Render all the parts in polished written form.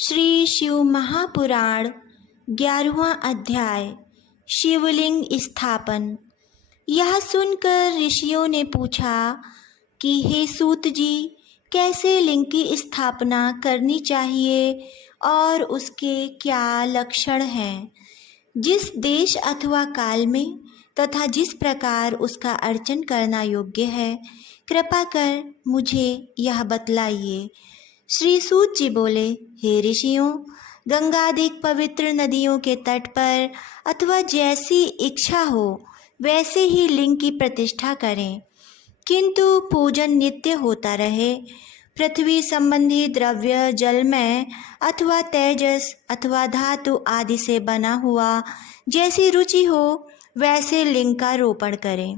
श्री शिव महापुराण 11वां अध्याय शिवलिंग स्थापन। यह सुनकर ऋषियों ने पूछा कि हे सूत जी, कैसे लिंग की स्थापना करनी चाहिए और उसके क्या लक्षण हैं। जिस देश अथवा काल में तथा जिस प्रकार उसका अर्चन करना योग्य है, कृपा कर मुझे यह बतलाइए। श्री सूत जी बोले, हे ऋषियों, गंगादिक पवित्र नदियों के तट पर अथवा जैसी इच्छा हो वैसे ही लिंग की प्रतिष्ठा करें, किंतु पूजन नित्य होता रहे। पृथ्वी संबंधी द्रव्य जलमय अथवा तेजस अथवा धातु आदि से बना हुआ जैसी रुचि हो वैसे लिंग का रोपण करें।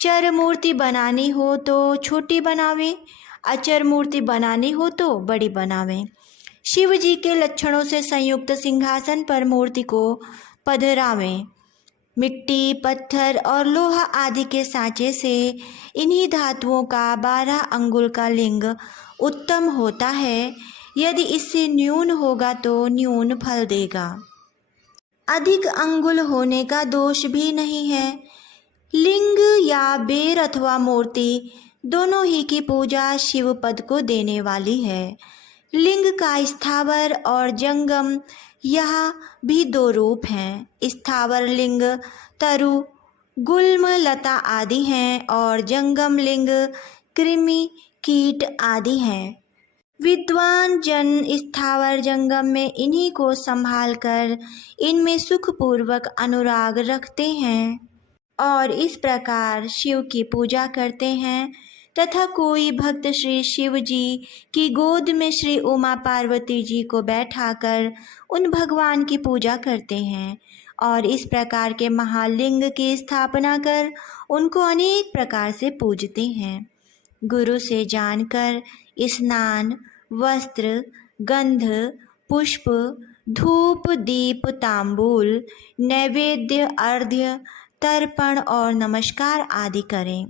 चर मूर्ति बनानी हो तो छोटी बनावें, अचर मूर्ति बनानी हो तो बड़ी बनावें। शिव जी के लक्षणों से संयुक्त सिंहासन पर मूर्ति को पधरावें। मिट्टी, पत्थर और लोहा आदि के सांचे से इन्हीं धातुओं का 12 अंगुल का लिंग उत्तम होता है। यदि इससे न्यून होगा तो न्यून फल देगा। अधिक अंगुल होने का दोष भी नहीं है। लिंग या बेर अथवा मूर्ति दोनों ही की पूजा शिव पद को देने वाली है। लिंग का स्थावर और जंगम यह भी 2 रूप हैं। स्थावर लिंग तरु, गुल्म, लता आदि हैं और जंगम लिंग कृमि, कीट आदि हैं। विद्वान जन स्थावर जंगम में इन्हीं को संभाल कर इनमें सुखपूर्वक अनुराग रखते हैं और इस प्रकार शिव की पूजा करते हैं। तथा कोई भक्त श्री शिव जी की गोद में श्री उमा पार्वती जी को बैठाकर उन भगवान की पूजा करते हैं और इस प्रकार के महालिंग की स्थापना कर उनको अनेक प्रकार से पूजते हैं। गुरु से जानकर स्नान, वस्त्र, गंध, पुष्प, धूप, दीप, तांबूल, नैवेद्य, अर्घ्य, तर्पण और नमस्कार आदि करें।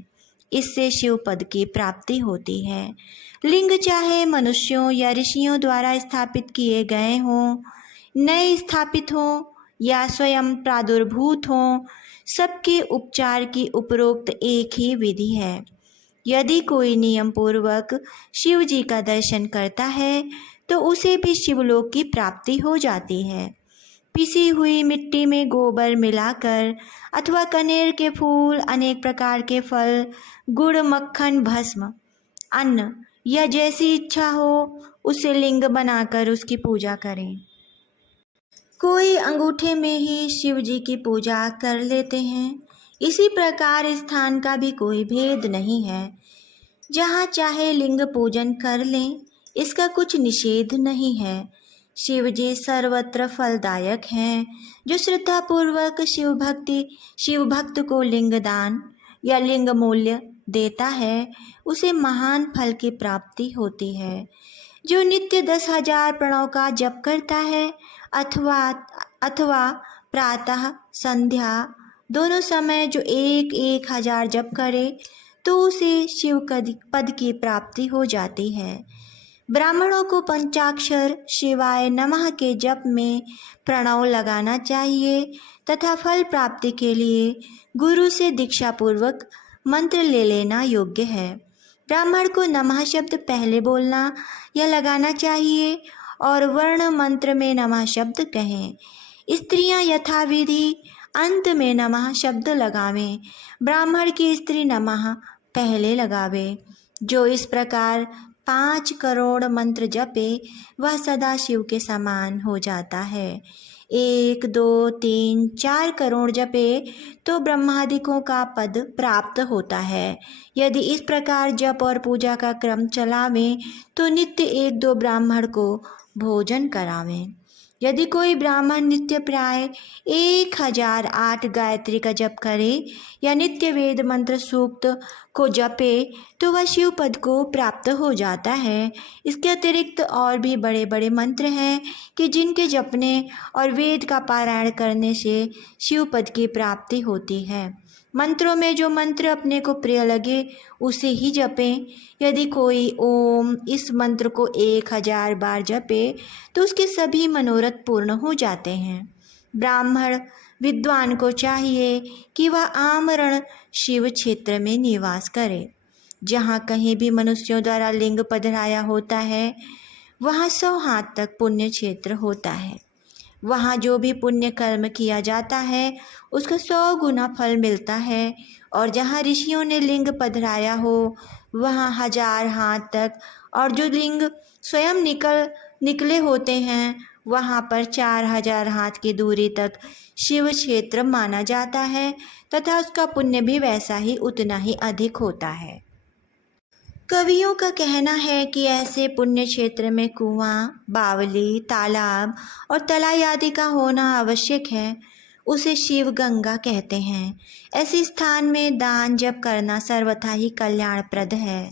इससे शिव पद की प्राप्ति होती है। लिंग चाहे मनुष्यों या ऋषियों द्वारा स्थापित किए गए हों, नए स्थापित हों या स्वयं प्रादुर्भूत हों, सबके उपचार की उपरोक्त एक ही विधि है। यदि कोई नियम पूर्वक शिव जी का दर्शन करता है तो उसे भी शिवलोक की प्राप्ति हो जाती है। पिसी हुई मिट्टी में गोबर मिलाकर अथवा कनेर के फूल, अनेक प्रकार के फल, गुड़, मक्खन, भस्म, अन्न या जैसी इच्छा हो उसे लिंग बनाकर उसकी पूजा करें। कोई अंगूठे में ही शिव जी की पूजा कर लेते हैं। इसी प्रकार स्थान का भी कोई भेद नहीं है। जहाँ चाहे लिंग पूजन कर लें, इसका कुछ निषेध नहीं है। शिव जी सर्वत्र फलदायक हैं। जो श्रद्धापूर्वक शिव भक्त को लिंग दान या लिंग मूल्य देता है उसे महान फल की प्राप्ति होती है। जो नित्य 10,000 प्रणव का जप करता है अथवा प्रातः संध्या दोनों समय जो 1,000 जप करे तो उसे शिव पद की प्राप्ति हो जाती है। ब्राह्मणों को पंचाक्षर शिवाय नमः के जप में प्रणव लगाना चाहिए तथा फल प्राप्ति के लिए गुरु से दीक्षा पूर्वक मंत्र ले लेना योग्य है। ब्राह्मण को नमः शब्द पहले बोलना या लगाना चाहिए और वर्ण मंत्र में नमः शब्द कहें। स्त्रियां यथाविधि अंत में नमः शब्द लगावें। ब्राह्मण की स्त्री नमः पहले लगावे। जो इस प्रकार 5 करोड़ मंत्र जपे वह सदा शिव के समान हो जाता है। 1, 2, 3, 4 करोड़ जपे तो ब्रह्मादिकों का पद प्राप्त होता है। यदि इस प्रकार जप और पूजा का क्रम चलावें तो नित्य 1-2 ब्राह्मण को भोजन करावें। यदि कोई ब्राह्मण नित्य प्राय 1008 गायत्री का जप करे या नित्य वेद मंत्र सूक्त को जपे तो वह शिव पद को प्राप्त हो जाता है। इसके अतिरिक्त और भी बड़े बड़े मंत्र हैं कि जिनके जपने और वेद का पारायण करने से शिव पद की प्राप्ति होती है। मंत्रों में जो मंत्र अपने को प्रिय लगे उसे ही जपें। यदि कोई ओम इस मंत्र को 1000 बार जपे तो उसके सभी मनोरथ पूर्ण हो जाते हैं। ब्राह्मण विद्वान को चाहिए कि वह आमरण शिव क्षेत्र में निवास करे। जहाँ कहीं भी मनुष्यों द्वारा लिंग पधराया होता है वहाँ 100 हाथ तक पुण्य क्षेत्र होता है। वहाँ जो भी पुण्य कर्म किया जाता है उसका 100 गुना फल मिलता है। और जहाँ ऋषियों ने लिंग पधराया हो वहाँ 1000 हाथ तक, और जो लिंग स्वयं निकले होते हैं वहाँ पर 4000 हाथ की दूरी तक शिव क्षेत्र माना जाता है तथा उसका पुण्य भी वैसा ही उतना ही अधिक होता है। कवियों का कहना है कि ऐसे पुण्य क्षेत्र में कुआं, बावली, तालाब और तलाई आदि का होना आवश्यक है। उसे शिव गंगा कहते हैं। ऐसे स्थान में दान जप करना सर्वथा ही कल्याणप्रद है।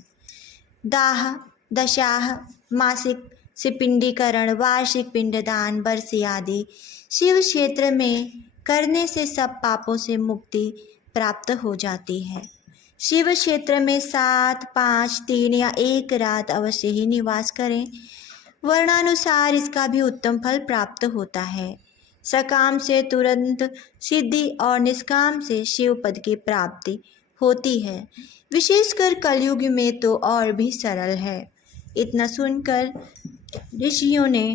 दाह, दशाह, मासिक सिपिंडीकरण, वार्षिक पिंडदान, बरसी आदि शिव क्षेत्र में करने से सब पापों से मुक्ति प्राप्त हो जाती है। शिव क्षेत्र में 7, 5, 3 या 1 रात अवश्य ही निवास करें। वर्णानुसार इसका भी उत्तम फल प्राप्त होता है। सकाम से तुरंत सिद्धि और निष्काम से शिव पद की प्राप्ति होती है। विशेषकर कलयुग में तो और भी सरल है। इतना सुनकर ऋषियों ने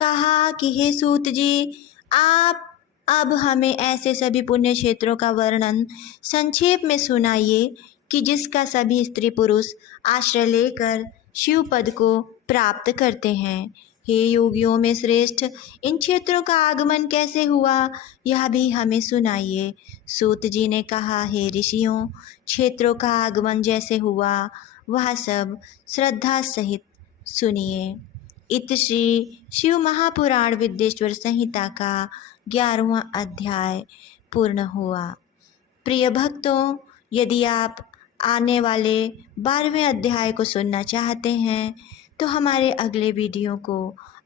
कहा कि हे सूत जी, आप अब हमें ऐसे सभी पुण्य क्षेत्रों का वर्णन संक्षेप में सुनाइए कि जिसका सभी स्त्री पुरुष आश्रय लेकर शिव पद को प्राप्त करते हैं। हे योगियों में श्रेष्ठ, इन क्षेत्रों का आगमन कैसे हुआ यह भी हमें सुनाइए। सूत जी ने कहा, हे ऋषियों, क्षेत्रों का आगमन जैसे हुआ वह सब श्रद्धा सहित सुनिए। इत श्री शिव महापुराण विद्येश्वर संहिता का 11वां अध्याय पूर्ण हुआ। प्रिय भक्तों, यदि आप आने वाले 12वें अध्याय को सुनना चाहते हैं तो हमारे अगले वीडियो को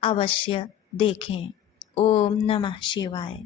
अवश्य देखें। ओम नमः शिवाय।